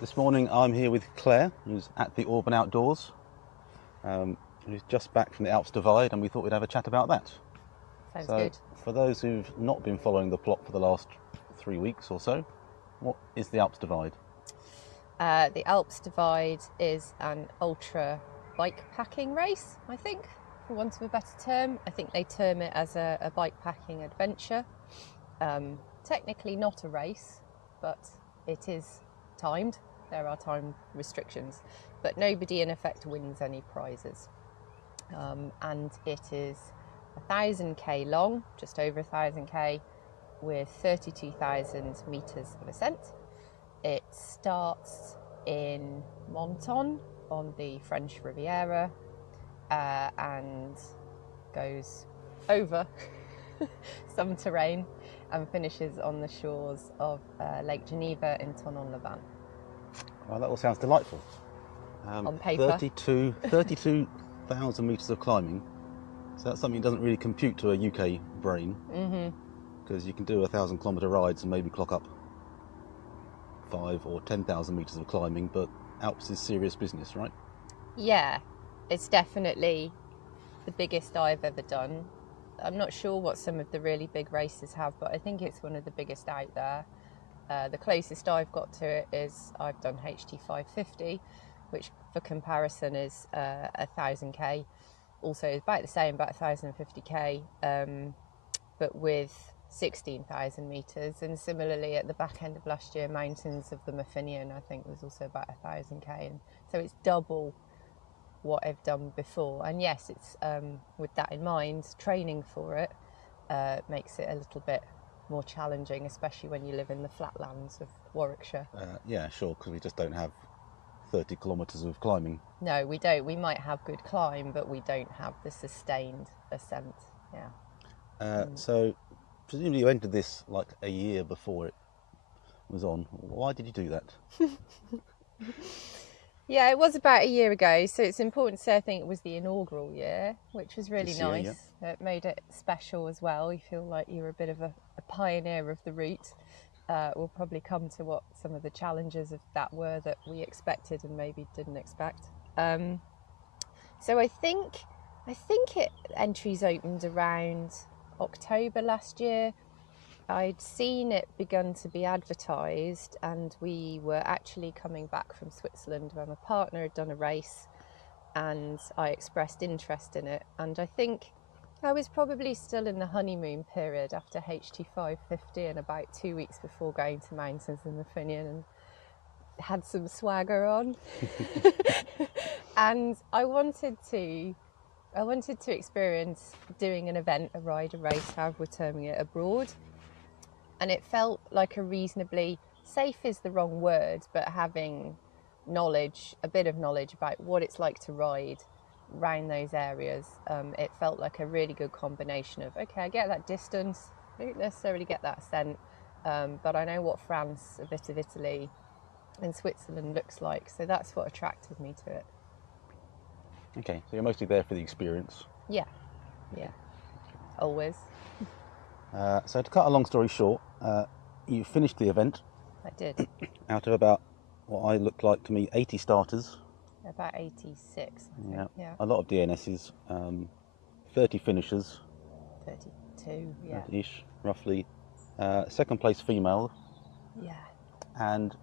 This morning I'm here with Claire, who's at the Auburn Outdoors, who's just back from the Alps Divide, and we thought we'd have a chat about that. Sounds So, good. for those who've not been following the plot for the last 3 weeks or so, what is the Alps Divide? The Alps Divide is an ultra bikepacking race, I think, for want of a better term. I think they term it as a bikepacking adventure. Technically not a race, but it is timed. There are time restrictions, but nobody in effect wins any prizes. And it is 1,000k long, just over 1,000k, with 32,000 metres of ascent. It starts in Menton on the French Riviera and goes over some terrain and finishes on the shores of Lake Geneva in Thonon-les-Bains. Well, that all sounds delightful. On paper. 32,000 metres of climbing, so that's something that doesn't really compute to a UK brain, because you can do 1,000 kilometre rides and maybe clock up 5 or 10,000 metres of climbing, but Alps is serious business, right? Yeah, it's definitely the biggest I've ever done. I'm not sure what some of the really big races have, but I think it's one of the biggest out there. The closest I've got to it is I've done HT 550, which for comparison is 1,000k. Also about the same, about 1,050k, but with 16,000 metres. And similarly at the back end of last year, Mountains of the Maffinian, I think, was also about 1,000k. And so it's double what I've done before. And yes, it's with that in mind, training for it makes it a little bit more challenging, especially when you live in the flatlands of Warwickshire. Yeah, sure, because we just don't have 30 kilometres of climbing. No, we don't. We might have good climb, but we don't have the sustained ascent. Yeah. So presumably you entered this like a year before it was on. Why did you do that? Yeah, it was about a year ago, so it's important to say I think it was the inaugural year, which was really This year, nice. Yeah. It made it special as well. You feel like you were a bit of a pioneer of the route. We'll probably come to what some of the challenges of that were that we expected and maybe didn't expect. So I think it entries opened around October last year. I'd seen it begun to be advertised, and we were actually coming back from Switzerland where my partner had done a race, and I expressed interest in it. And I think I was probably still in the honeymoon period after HT 550 and about 2 weeks before going to Mountains in the Maffinian, and had some swagger on. And I wanted to experience doing an event, a ride, a race, however we're terming it, abroad. And it felt like a reasonably, safe is the wrong word, but having knowledge, a bit of knowledge about what it's like to ride around those areas, it felt like a really good combination of, okay, I get that distance, I don't necessarily get that ascent, but I know what France, a bit of Italy and Switzerland looks like, so that's what attracted me to it. Okay, so you're mostly there for the experience. Yeah, always. So to cut a long story short, you finished the event. I did. Out of about what I looked like to me 80 starters. About 86, I think. Yeah. A lot of DNSs, 30 finishers. 32, yeah. 30-ish, roughly. Second place female. Yeah. And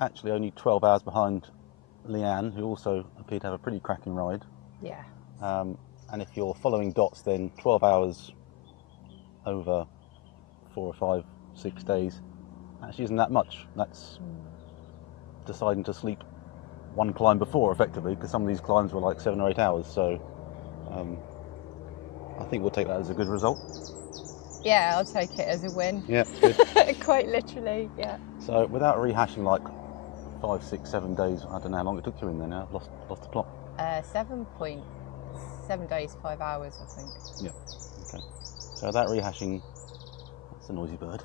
actually only 12 hours behind Leanne, who also appeared to have a pretty cracking ride. Yeah. And if you're following dots, then 12 hours over 4 or 5, 6 days actually isn't that much. That's deciding to sleep one climb before, effectively, because some of these climbs were like 7 or 8 hours. So I think we'll take that as a good result. Yeah, I'll take it as a win. Yeah, good. Quite literally, yeah. So without rehashing like 5, 6, 7 days, I don't know how long it took you in there now. I've lost the plot. 7 days, 5 hours, I think. Yeah. Okay. So without rehashing, that's a noisy bird.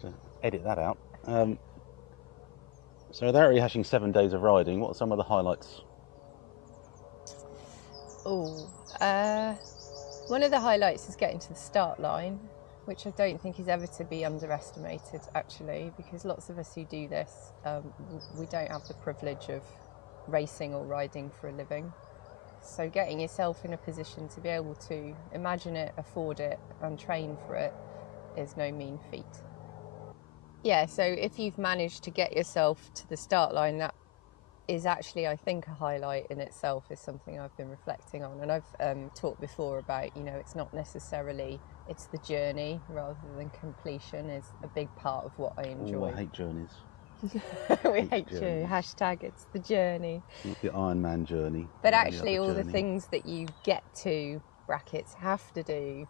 To edit that out. So without rehashing 7 days of riding, what are some of the highlights? One of the highlights is getting to the start line, which I don't think is ever to be underestimated, actually, because lots of us who do this, we don't have the privilege of racing or riding for a living. So getting yourself in a position to be able to imagine it, afford it, and train for it is no mean feat. Yeah, so if you've managed to get yourself to the start line, that is actually, I think, a highlight in itself, is something I've been reflecting on. And I've talked before about, it's not necessarily, it's the journey rather than completion is a big part of what I enjoy. Oh, I hate journeys. We hate you. Hashtag it's the journey. Not the Ironman journey. But actually all the things that you get to, brackets, have to do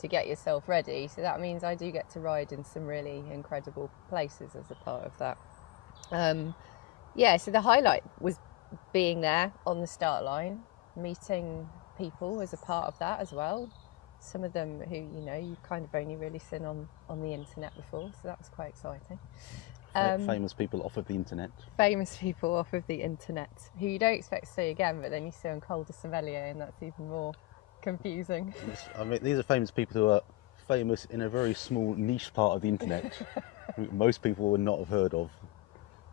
to get yourself ready. So that means I do get to ride in some really incredible places as a part of that. Yeah, so the highlight was being there on the start line, meeting people as a part of that as well. Some of them who, you've kind of only really seen on the internet before, so that was quite exciting. Famous people off of the internet. Famous people off of the internet, who you don't expect to see again, but then you see on Col de Sommelier, and that's even more confusing. I mean, these are famous people who are famous in a very small niche part of the internet. Most people would not have heard of.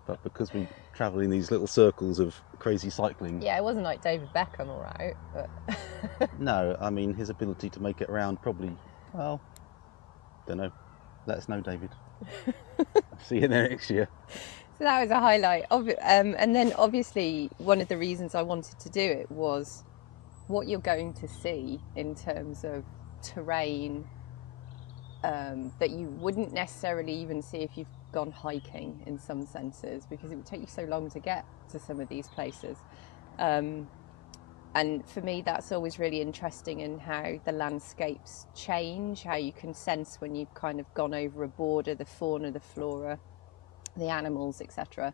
But because we travel in these little circles of crazy cycling. Yeah, it wasn't like David Beckham all right, but... No, I mean, his ability to make it around probably, well, don't know. Let us know, David. See you there next year. So that was a highlight. And then obviously one of the reasons I wanted to do it was what you're going to see in terms of terrain that you wouldn't necessarily even see if you've gone hiking in some senses, because it would take you so long to get to some of these places. And for me, that's always really interesting in how the landscapes change, how you can sense when you've kind of gone over a border, the fauna, the flora, the animals, etc.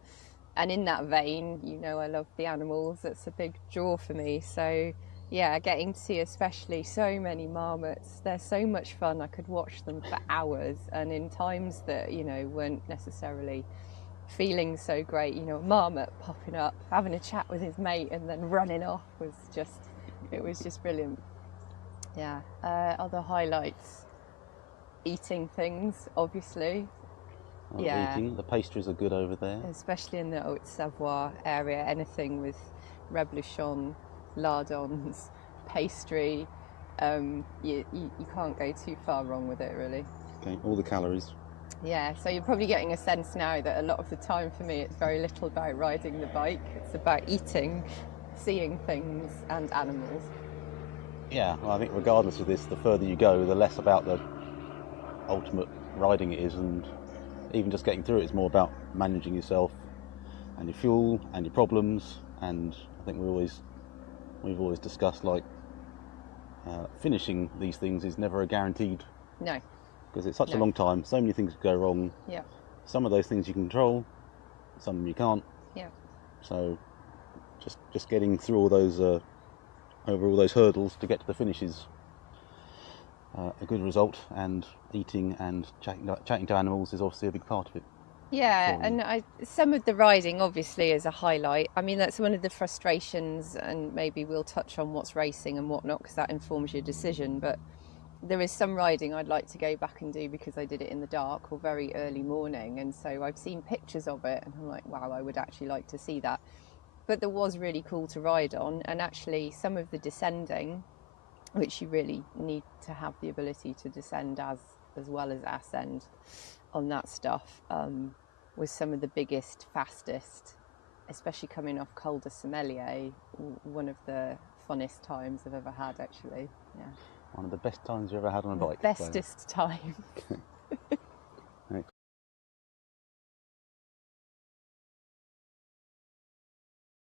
And in that vein, I love the animals. It's a big draw for me. So yeah, getting to see especially so many marmots. They're so much fun. I could watch them for hours, and in times that, weren't necessarily feeling so great, a marmot popping up, having a chat with his mate and then running off was just brilliant. Yeah. Other highlights, eating things, obviously. Eating. The pastries are good over there. Especially in the Haute Savoie area, anything with reblochon, lardons, pastry, you can't go too far wrong with it, really. Okay, all the calories. Yeah, so you're probably getting a sense now that a lot of the time for me it's very little about riding the bike, it's about eating, seeing things and animals. Yeah, well, I think regardless of this, the further you go, the less about the ultimate riding it is, and even just getting through it is more about managing yourself and your fuel and your problems. And I think we've always discussed, like, finishing these things is never a guaranteed. No. Because it's such a long time, so many things go wrong. Yeah. Some of those things you can control, some of them you can't. Yeah. So just getting through all those over all those hurdles to get to the finish is a good result, and eating and chatting to animals is obviously a big part of it. Yeah, and some of the riding obviously is a highlight. I mean, that's one of the frustrations, and maybe we'll touch on what's racing and whatnot, because that informs your decision, but there is some riding I'd like to go back and do because I did it in the dark or very early morning, and so I've seen pictures of it and I'm like, wow, I would actually like to see that. But there was really cool to ride on, and actually some of the descending, which you really need to have the ability to descend as well as ascend on that stuff, was some of the biggest, fastest, especially coming off Col de Sommelier, one of the funnest times I've ever had, actually. Yeah. One of the best times you ever had on a bike. Bestest time.